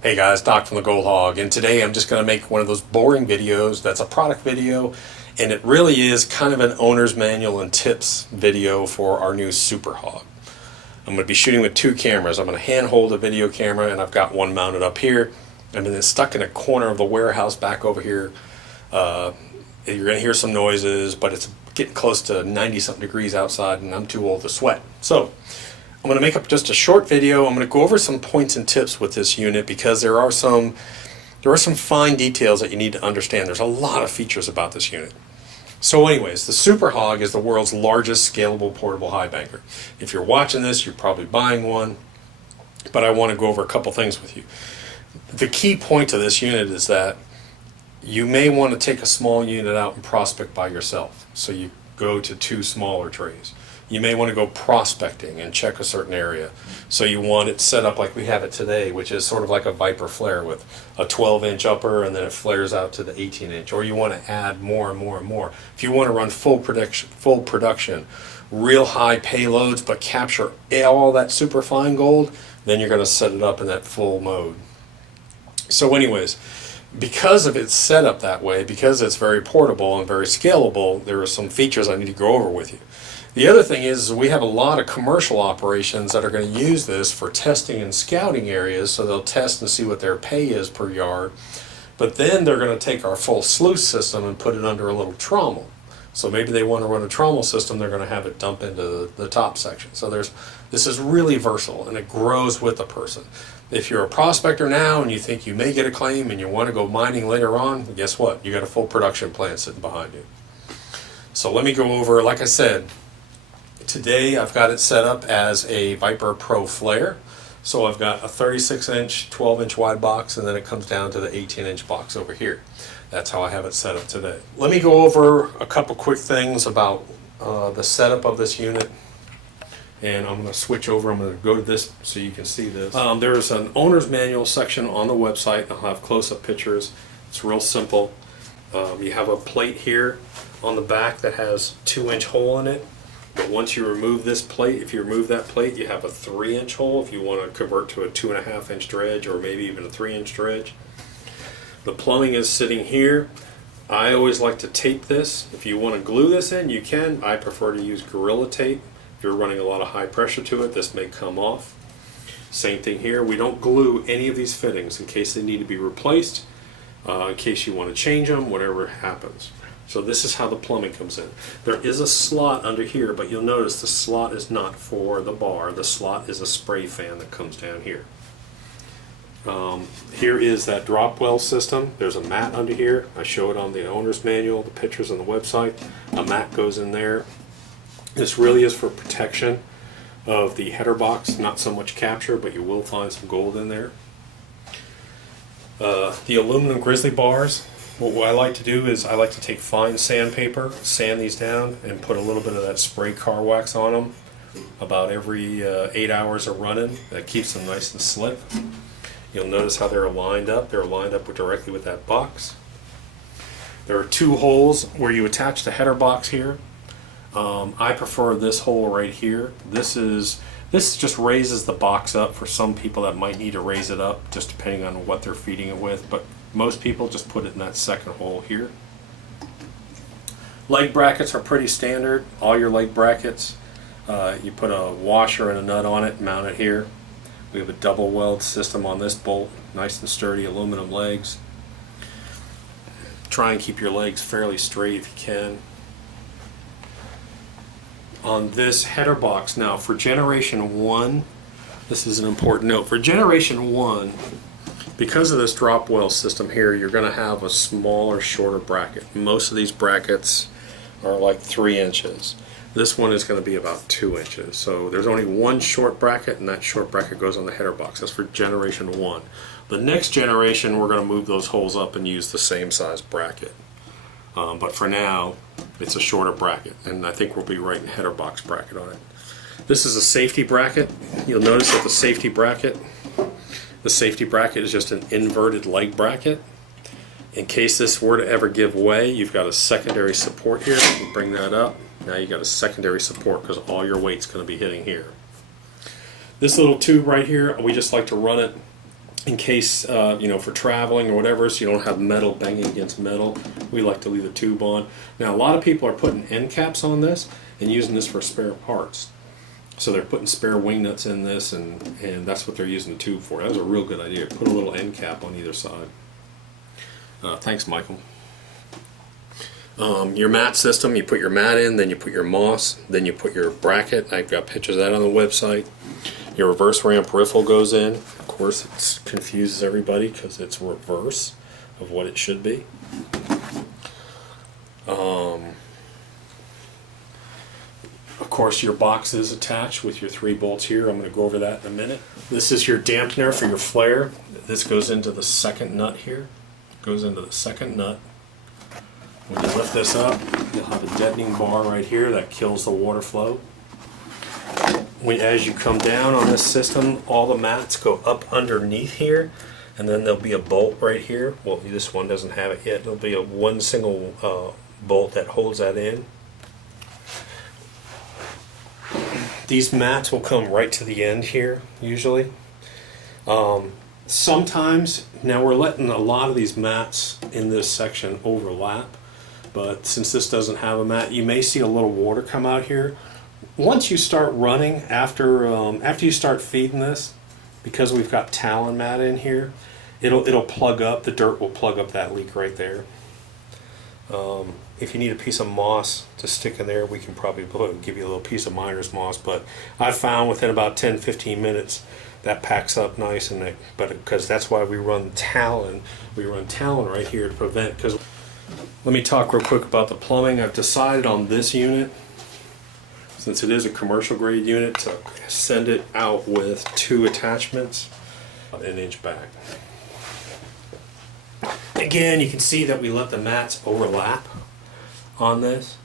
Hey guys, Doc from the Gold Hog, and today I'm just going to make one of those boring videos that's a product video, and it really is kind of an owner's manual and tips video for our new Super Hog. I'm going to be shooting with two cameras. I'm going to hand hold a video camera, and I've got one mounted up here, and then it's stuck in a corner of the warehouse back over here. You're going to hear some noises, but it's getting close to 90-something degrees outside, and I'm too old to sweat. So I'm going to make up just a short video. I'm going to go over some points and tips with this unit because there are some fine details that you need to understand. There's a lot of features about this unit. So anyways, the Super Hog is the world's largest scalable portable Highbanker. If you're watching this, you're probably buying one, but I want to go over a couple things with you. The key point to this unit is that you may want to take a small unit out and prospect by yourself. So you go to two smaller trays. You may want to go prospecting and check a certain area. So you want it set up like we have it today, which is sort of like a Viper flare with a 12-inch upper and then it flares out to the 18-inch. Or you want to add more and more and more. If you want to run full production, real high payloads, but capture all that super fine gold, then you're going to set it up in that full mode. So anyways, because of its setup that way, because it's very portable and very scalable, there are some features I need to go over with you. The other thing is we have a lot of commercial operations that are going to use this for testing and scouting areas, so they'll test and see what their pay is per yard. But then they're going to take our full sluice system and put it under a little trommel. So maybe they want to run a trommel system, they're going to have it dump into the top section. So this is really versatile and it grows with the person. If you're a prospector now and you think you may get a claim and you want to go mining later on, guess what? You got a full production plant sitting behind you. So let me go over, like I said, today I've got it set up as a Viper Pro flare. So I've got a 36-inch, 12-inch wide box, and then it comes down to the 18-inch box over here. That's how I have it set up today. Let me go over a couple quick things about the setup of this unit. And I'm going to switch over. I'm going to go to this so you can see this. There's an owner's manual section on the website. I'll have close-up pictures. It's real simple. You have a plate here on the back that has a 2-inch hole in it. But once you remove this plate, if you remove that plate, you have a 3-inch hole if you want to convert to a 2.5-inch dredge or maybe even a 3-inch dredge. The plumbing is sitting here. I always like to tape this. If you want to glue this in, you can. I prefer to use Gorilla Tape. If you're running a lot of high pressure to it, this may come off. Same thing here. We don't glue any of these fittings in case they need to be replaced, in case you want to change them, whatever happens. So this is how the plumbing comes in. There is a slot under here, but you'll notice the slot is not for the bar. The slot is a spray fan that comes down here. Here is that drop well system. There's a mat under here. I show it on the owner's manual, the pictures on the website. A mat goes in there. This really is for protection of the header box, not so much capture, but you will find some gold in there. The aluminum grizzly bars, what I like to do is I like to take fine sandpaper, sand these down, and put a little bit of that spray car wax on them about every 8 hours of running. That keeps them nice and slick. You'll notice how they're lined up. They're lined up directly with that box. There are two holes where you attach the header box here. I prefer this hole right here. This just raises the box up for some people that might need to raise it up, just depending on what they're feeding it with. But most people just put it in that second hole here. Leg brackets are pretty standard. All your leg brackets, you put a washer and a nut on it, mount it here. We have a double weld system on this bolt, nice and sturdy aluminum legs. Try and keep your legs fairly straight if you can. On this header box now, for generation 1, this is an important note. For generation 1, because of this drop well system here, you're going to have a smaller, shorter bracket. Most of these brackets are like 3 inches. This one is going to be about 2 inches. So there's only one short bracket, and that short bracket goes on the header box. That's for generation 1. The next generation, we're going to move those holes up and use the same size bracket. But for now, it's a shorter bracket, and I think we'll be writing header box bracket on it. This is a safety bracket. You'll notice that the safety bracket is just an inverted leg bracket. In case this were to ever give way, you've got a secondary support here. You can bring that up. Now you've got a secondary support because all your weight's going to be hitting here. This little tube right here, we just like to run it in case, for traveling or whatever, so you don't have metal banging against metal. We like to leave the tube on. Now, a lot of people are putting end caps on this and using this for spare parts. So they're putting spare wing nuts in this, and that's what they're using the tube for. That was a real good idea. Put a little end cap on either side. Thanks, Michael. Your mat system, you put your mat in, then you put your moss, then you put your bracket. I've got pictures of that on the website. Your reverse ramp riffle goes in. Of course, it confuses everybody because it's reverse of what it should be. Of course, your box is attached with your 3 bolts here. I'm going to go over that in a minute. This is your dampener for your flare. This goes into the second nut here. Goes into the second nut. When you lift this up, you'll have a deadening bar right here that kills the water flow. As you come down on this system, all the mats go up underneath here, and then there'll be a bolt right here. Well, this one doesn't have it yet. There'll be one single bolt that holds that in. These mats will come right to the end here, usually. Sometimes, now we're letting a lot of these mats in this section overlap, but since this doesn't have a mat, you may see a little water come out here. Once you start running, after you start feeding this, because we've got talon mat in here, it'll plug up. The dirt will plug up that leak right there. If you need a piece of moss to stick in there, we can probably give you a little piece of miner's moss, but I found within about 10-15 minutes that packs up nice, but because that's why we run talon. We run talon right here to prevent. Because let me talk real quick about the plumbing. I've decided on this unit, since it is a commercial grade unit, to send it out with 2 attachments, about 1 inch back. Again, you can see that we let the mats overlap on this.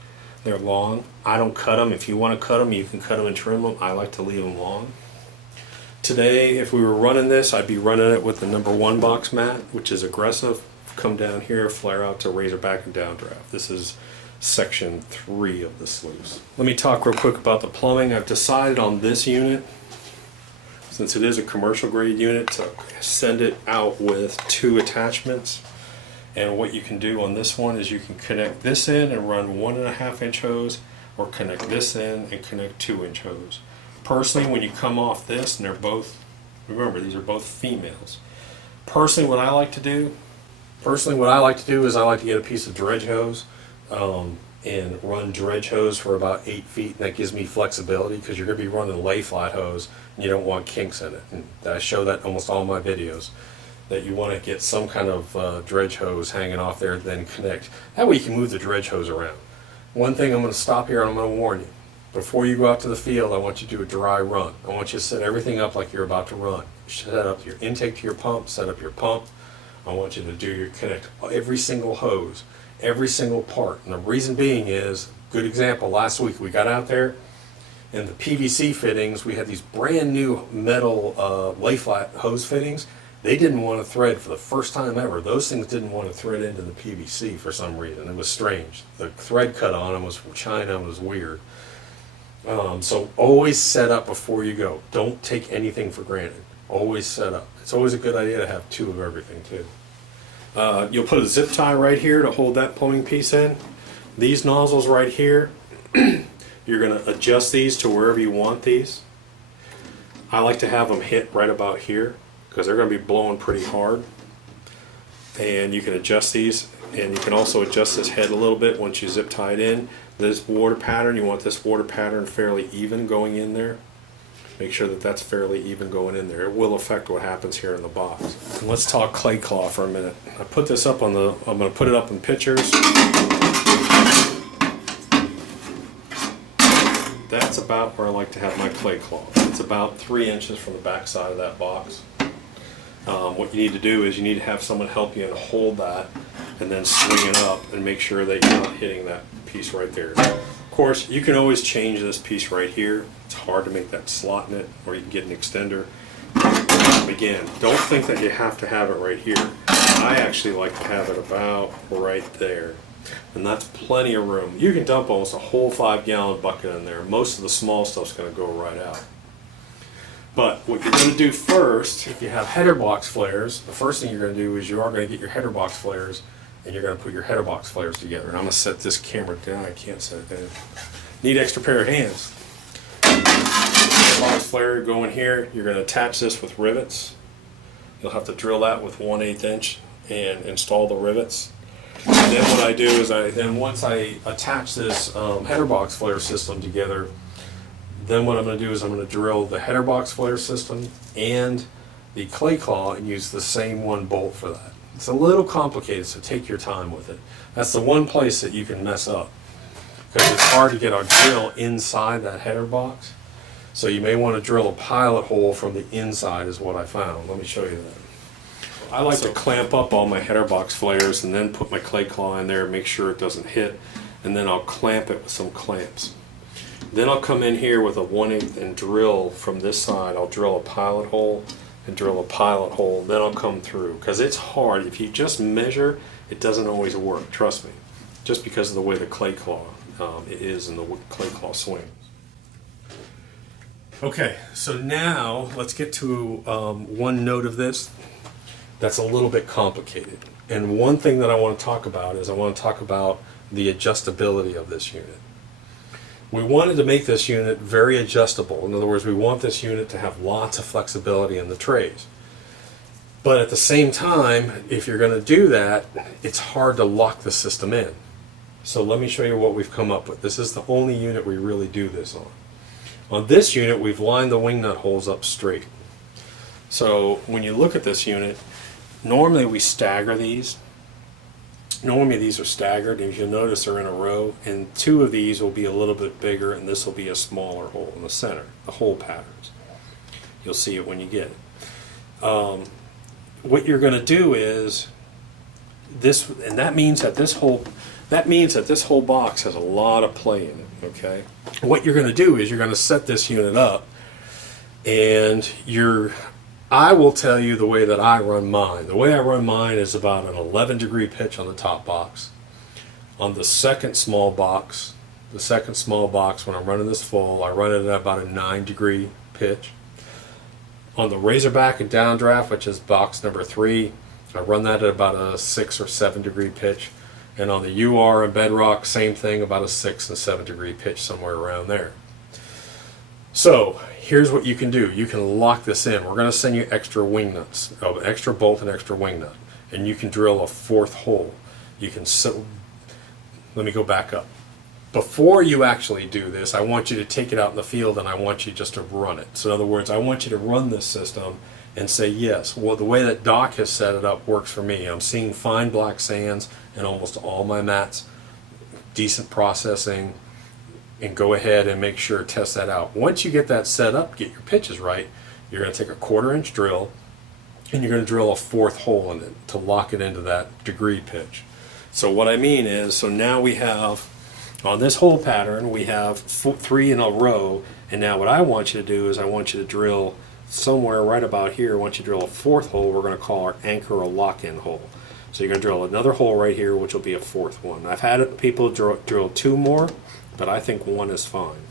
They're long. I don't cut them. If you want to cut them, you can cut them and trim them. I like to leave them long. Today, if we were running this, I'd be running it with the number 1 box mat, which is aggressive. Come down here, flare out to razorback and downdraft. This is section 3 of the sluice. Let me talk real quick about the plumbing. I've decided on this unit, since it is a commercial grade unit, to send it out with 2 attachments. And what you can do on this one is you can connect this in and run 1.5 inch hose, or connect this in and connect 2 inch hose. Personally, when you come off this, and they're both, remember, these are both females. Personally, what I like to do is I like to get a piece of dredge hose and run dredge hose for about 8 feet, and that gives me flexibility, because you're going to be running lay flat hose and you don't want kinks in it. And I show that in almost all my videos, that you want to get some kind of dredge hose hanging off there, then connect. That way you can move the dredge hose around. One thing I'm going to stop here and I'm going to warn you. Before you go out to the field, I want you to do a dry run. I want you to set everything up like you're about to run. Set up your intake to your pump, set up your pump. I want you to connect every single hose, every single part. And the reason being is, good example, last week we got out there, and the PVC fittings, we had these brand new metal lay flat hose fittings. They didn't want to thread for the first time ever. Those things didn't want to thread into the PVC for some reason. It was strange. The thread cut on them was from China. It was weird. So always set up before you go. Don't take anything for granted. Always set up. It's always a good idea to have 2 of everything too. You'll put a zip tie right here to hold that plumbing piece in. These nozzles right here, you're going to adjust these to wherever you want these. I like to have them hit right about here, because they're going to be blowing pretty hard. And you can adjust these, and you can also adjust this head a little bit once you zip tie it in. This water pattern, you want this water pattern fairly even going in there. Make sure that that's fairly even going in there. It will affect what happens here in the box. And let's talk clay claw for a minute. I put this up on I'm going to put it up in pictures. That's about where I like to have my clay claw. It's about 3 inches from the back side of that box. What you need to do is you need to have someone help you and hold that, and then swing it up and make sure that you're not hitting that piece right there. Of course, you can always change this piece right here. It's hard to make that slot in it, or you can get an extender. Again, don't think that you have to have it right here. I actually like to have it about right there, and that's plenty of room. You can dump almost a whole 5-gallon bucket in there. Most of the small stuff's going to go right out. But what you're going to do first, if you have header box flares, the first thing you're going to do is you are going to get your header box flares and you're going to put your header box flares together. And I'm going to set this camera down. I can't set it down. Need extra pair of hands. Header box flare go in here. You're going to attach this with rivets. You'll have to drill that with 1/8 inch and install the rivets. And then what I do is once I attach this header box flare system together, then what I'm going to do is I'm going to drill the header box flare system and the clay claw and use the same one bolt for that. It's a little complicated, so take your time with it. That's the one place that you can mess up, because it's hard to get a drill inside that header box. So you may want to drill a pilot hole from the inside is what I found. Let me show you that. I like to clamp up all my header box flares and then put my clay claw in there, make sure it doesn't hit, and then I'll clamp it with some clamps. Then I'll come in here with a 1/8 and drill from this side. I'll drill a pilot hole and drill a pilot hole. Then I'll come through, because it's hard. If you just measure, it doesn't always work. Trust me, just because of the way the clay claw it is and the clay claw swings. Okay, so now let's get to one note of this that's a little bit complicated. And one thing that I want to talk about is I want to talk about the adjustability of this unit. We wanted to make this unit very adjustable. In other words, we want this unit to have lots of flexibility in the trays. But at the same time, if you're going to do that, it's hard to lock the system in. So let me show you what we've come up with. This is the only unit we really do this on. On this unit, we've lined the wing nut holes up straight. So when you look at this unit, normally we stagger these. Normally these are staggered, and you'll notice they're in a row, and two of these will be a little bit bigger and this will be a smaller hole in the center, the hole patterns. You'll see it when you get it. What you're going to do is this, and that means that this whole box has a lot of play in it, okay? What you're going to do is you're going to set this unit up, and I will tell you the way that I run mine. The way I run mine is about an 11-degree pitch on the top box. On the second small box, when I'm running this full, I run it at about a 9-degree pitch. On the Razorback and Downdraft, which is box number 3, I run that at about a 6 or 7-degree pitch. And on the UR and Bedrock, same thing, about a 6 and 7-degree pitch, somewhere around there. So here's what you can do. You can lock this in. We're going to send you extra wing nuts, extra bolt and extra wing nut, and you can drill a 4th hole. You can let me go back up. Before you actually do this, I want you to take it out in the field and I want you just to run it. So in other words, I want you to run this system and say, yes, well, the way that Doc has set it up works for me. I'm seeing fine black sands in almost all my mats, decent processing, and go ahead and make sure, test that out. Once you get that set up, get your pitches right, you're going to take a 1/4 inch drill and you're going to drill a 4th hole in it to lock it into that degree pitch. So what I mean is, so now we have, on this hole pattern, we have 3 in a row, and now what I want you to do is I want you to drill somewhere right about here. Once you drill a 4th hole, we're going to call our anchor a lock-in hole. So you're going to drill another hole right here, which will be a 4th one. I've had people drill 2 more, but I think 1 is fine.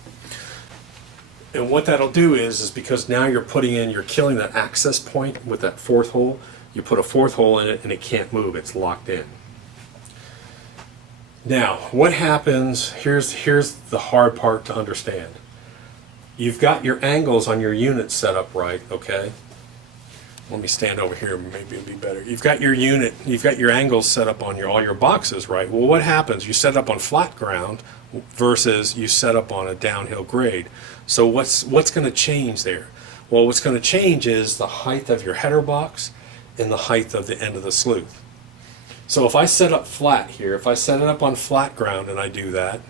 And what that'll do is because now you're killing that access point with that 4th hole. You put a 4th hole in it and it can't move, it's locked in. Now, what happens, here's the hard part to understand. You've got your angles on your unit set up right, okay? Let me stand over here, maybe it'll be better. You've got your angles set up on all your boxes, right? Well, what happens? You set up on flat ground versus you set up on a downhill grade. So what's going to change there? Well, what's going to change is the height of your header box and the height of the end of the sluice. So if I set up flat here, if I set it up on flat ground and I do that,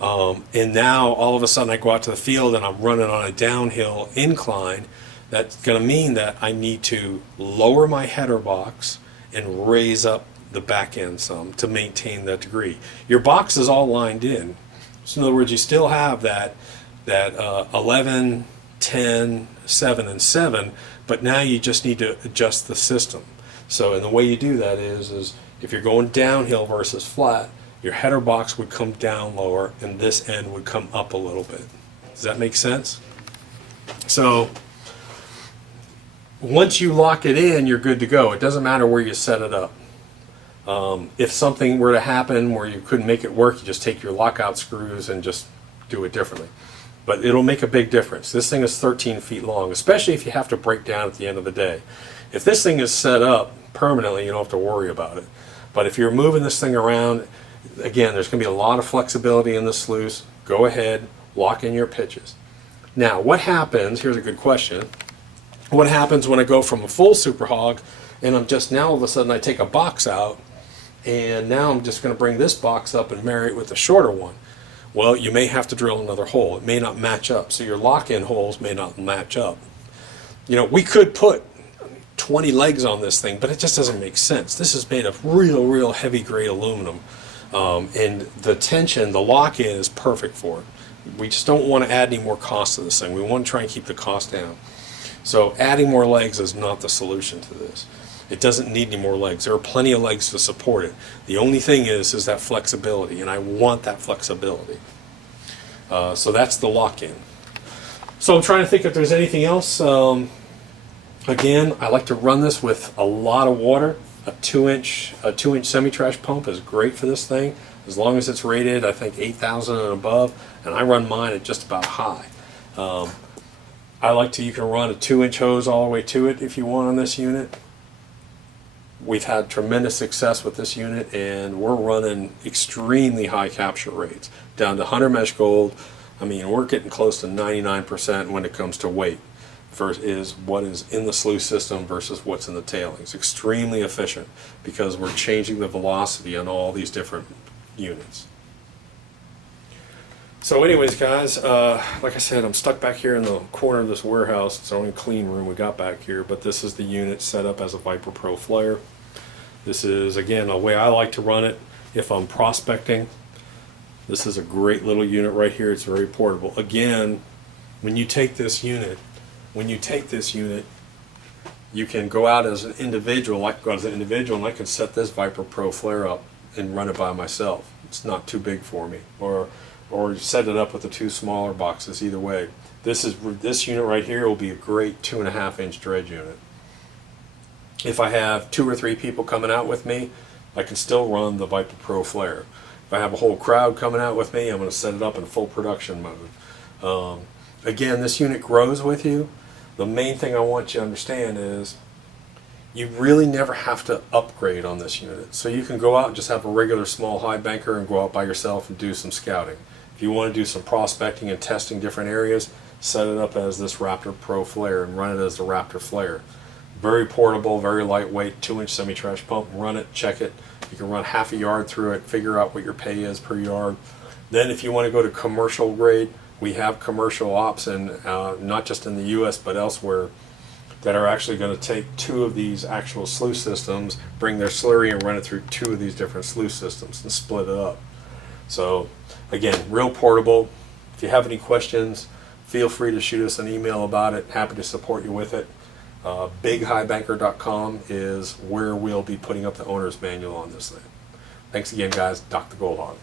and now all of a sudden I go out to the field and I'm running on a downhill incline, that's going to mean that I need to lower my header box and raise up the back end some to maintain that degree. Your box is all lined in. So in other words, you still have that 11, 10, 7, and 7, but now you just need to adjust the system. So and the way you do that is if you're going downhill versus flat, your header box would come down lower and this end would come up a little bit. Does that make sense? So once you lock it in, you're good to go. It doesn't matter where you set it up. If something were to happen where you couldn't make it work, you just take your lockout screws and just do it differently. But it'll make a big difference. This thing is 13 feet long, especially if you have to break down at the end of the day. If this thing is set up permanently, you don't have to worry about it. But if you're moving this thing around, again, there's going to be a lot of flexibility in the sluice. Go ahead, lock in your pitches. Now, what happens, here's a good question, what happens when I go from a full Super Hog and I'm just now all of a sudden I take a box out and now I'm just going to bring this box up and marry it with a shorter one? Well, you may have to drill another hole. It may not match up, so your lock-in holes may not match up. You know, we could put 20 legs on this thing, but it just doesn't make sense. This is made of real heavy grade aluminum, and the tension, the lock-in is perfect for it. We just don't want to add any more cost to this thing. We want to try and keep the cost down. So adding more legs is not the solution to this. It doesn't need any more legs. There are plenty of legs to support it. The only thing is that flexibility, and I want that flexibility. So that's the lock-in. So I'm trying to think if there's anything else. Again, I like to run this with a lot of water. A 2-inch semi-trash pump is great for this thing, as long as it's rated, I think, 8,000 and above, and I run mine at just about high. You can run a 2-inch hose all the way to it if you want on this unit. We've had tremendous success with this unit, and we're running extremely high capture rates, down to 100 mesh gold. I mean, we're getting close to 99% when it comes to weight, versus what is in the sluice system versus what's in the tailings. Extremely efficient, because we're changing the velocity on all these different units. So anyways, guys, like I said, I'm stuck back here in the corner of this warehouse. It's the only clean room we got back here, but this is the unit set up as a Viper Pro flare. This is, again, a way I like to run it if I'm prospecting. This is a great little unit right here. It's very portable. Again, when you take this unit, you can go out as an individual. I can go out as an individual and I can set this Viper Pro flare up and run it by myself. It's not too big for me. Or set it up with the two smaller boxes. Either way, this unit right here will be a great 2.5-inch dredge unit. If I have 2 or 3 people coming out with me, I can still run the Viper Pro flare. If I have a whole crowd coming out with me, I'm going to set it up in full production mode. Again, this unit grows with you. The main thing I want you to understand is you really never have to upgrade on this unit. So you can go out and just have a regular small Highbanker and go out by yourself and do some scouting. If you want to do some prospecting and testing different areas, set it up as this Raptor Pro flare and run it as the Raptor flare. Very portable, very lightweight, 2-inch semi-trash pump. Run it, check it. You can run half a yard through it, figure out what your pay is per yard. Then if you want to go to commercial grade, we have commercial ops, and not just in the US but elsewhere, that are actually going to take 2 of these actual sluice systems, bring their slurry and run it through 2 of these different sluice systems and split it up. So again, real portable. If you have any questions, feel free to shoot us an email about it. Happy to support you with it. BigHighbanker.com is where we'll be putting up the owner's manual on this thing. Thanks again, guys. Doc the Gold Hog.